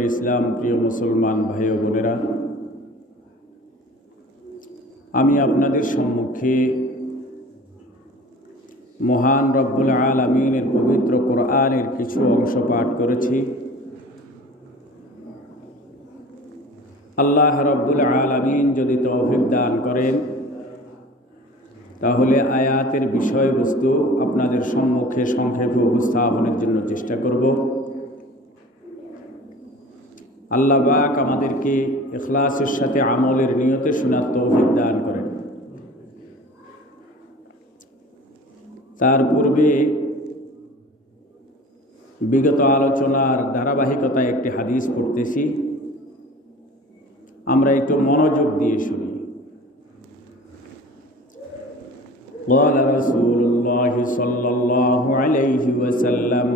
প্রাণের ইসলাম প্রিয় মুসলমান ভাই ও বোনেরা, আমি আপনাদের সম্মুখে মহান রব্বুল আলামিনের পবিত্র কোরআনের কিছু অংশ পাঠ করেছি। আল্লাহ রব্বুল আলামিন যদি তৌফিক দান করেন তাহলে আয়াতের বিষয়বস্তু আপনাদের সম্মুখে সংক্ষেপে উপস্থাপনের জন্য চেষ্টা করব। আল্লাহ পাক আমাদেরকে ইখলাসের সাথে আমলের নিয়তে শোনার তৌফিক দান করেন। তার পূর্বে বিগত আলোচনার ধারাবাহিকতায় একটি হাদিস পড়তেছি, আমরা একটু মনোযোগ দিয়ে শুনি। قال رسول الله صلى الله عليه وسلم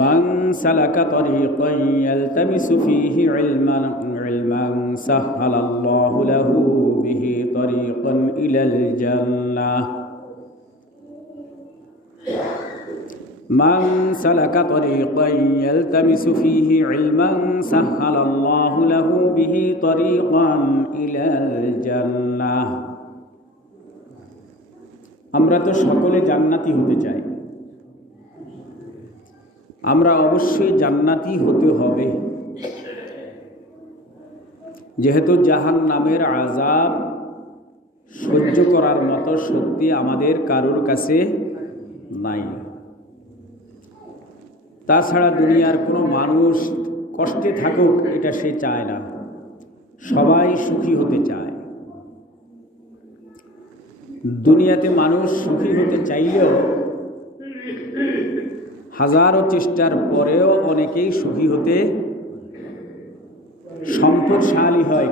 من سلك طريقا يلتمس فيه علما سهل الله له به طريقا إلى الجنة من سلك طريقا يلتمس فيه علما سهل الله له به طريقا إلى الجنة। আমরা তো সকলে জান্নাতি হতে চাই, আমরা অবশ্যই জান্নাতি হতে হবে, যেহেতু জাহান্নামের আযাব সহ্য করার মতো শক্তি আমাদের কারোর কাছে নাই। তাছাড়া দুনিয়ার কোনো মানুষ কষ্টে থাকুক এটা সে চায় না, সবাই সুখী হতে চায়। দুনিয়াতে মানুষ সুখী হতে চাইলেও হাজারো চেষ্টার পরেও অনেকেই সুখী হতে সম্পদশালী হয়।